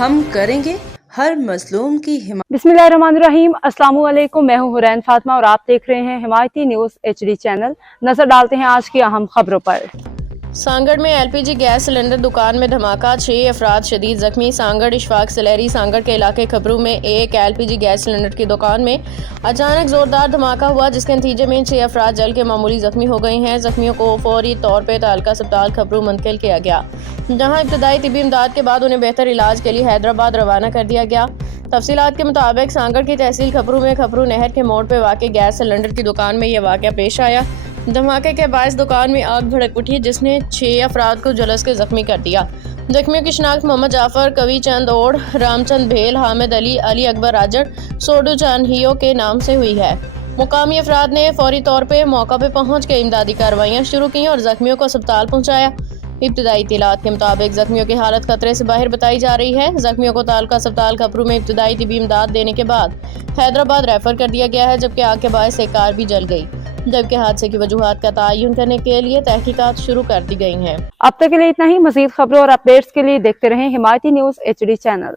ہم کریں گے ہر مظلوم کی حمایت۔ बिस्मिल्लाहिर्रहमानिर्रहीम। अस्सलाम वालेकुम। मैं हूं हुरैन फातिमा और आप देख रहे हैं हिमायती न्यूज HD चैनल। नजर डालते हैं आज की अहम खबरों पर। सांगड़ में LPG गैस सिलेंडर दुकान में धमाका, 6 अफराद शदीद जख्मी। सांगड़ इशफाक सलेरी सांगड़ के इलाके खबरू में एक LPG गैस सिलेंडर की दुकान में अचानक जोरदार धमाका हुआ, जिसके नतीजे में 6 अफराद जल के मामूली जख्मी हो गए हैं। जख्मियों को फौरी तौर पर तालका अस्पताल खबरू मुंतकिल किया गया, जहां इब्तदाई तिब्बी इमदाद के बाद उन्हें बेहतर इलाज के लिए हैदराबाद रवाना कर दिया गया। तफसीलात के मुताबिक सांगड़ की तहसील खबरू में खबरू नहर के मोड़ पर वाक़ई गैस सिलेंडर की दुकान में यह वाक़या पेश आया। धमाके के बायस दुकान में आग भड़क उठी, जिसने 6 अफराद को झुलस के जख्मी कर दिया। जख्मियों की शिनाख्त मोहम्मद जाफर, कवि चंद ओढ़, रामचंद भेल, हामिद अली, अली अकबर राजड़, सोडू चानहियो के नाम से हुई है। मुकामी अफराद ने फौरी तौर पर मौका पर पहुंच के इमदादी कार्रवाइयाँ शुरू की और जख्मियों को अस्पताल पहुंचाया। इब्तदाई इत्तलात के मुताबिक जख्मियों की हालत खतरे से बाहर बताई जा रही है। जख्मियों को तालका अस्पताल खबरू में इब्तदाई तिब्बी इमदाद देने के बाद हैदराबाद रेफर कर दिया गया है, जबकि आग के बायस एक कार भी जल गई। जबकि हादसे की वजूहात का तयन करने के लिए तहकीकात शुरू कर दी गई हैं। अब तक के लिए इतना ही। मजीद खबरों और अपडेट्स के लिए देखते रहें हिमायती न्यूज HD चैनल।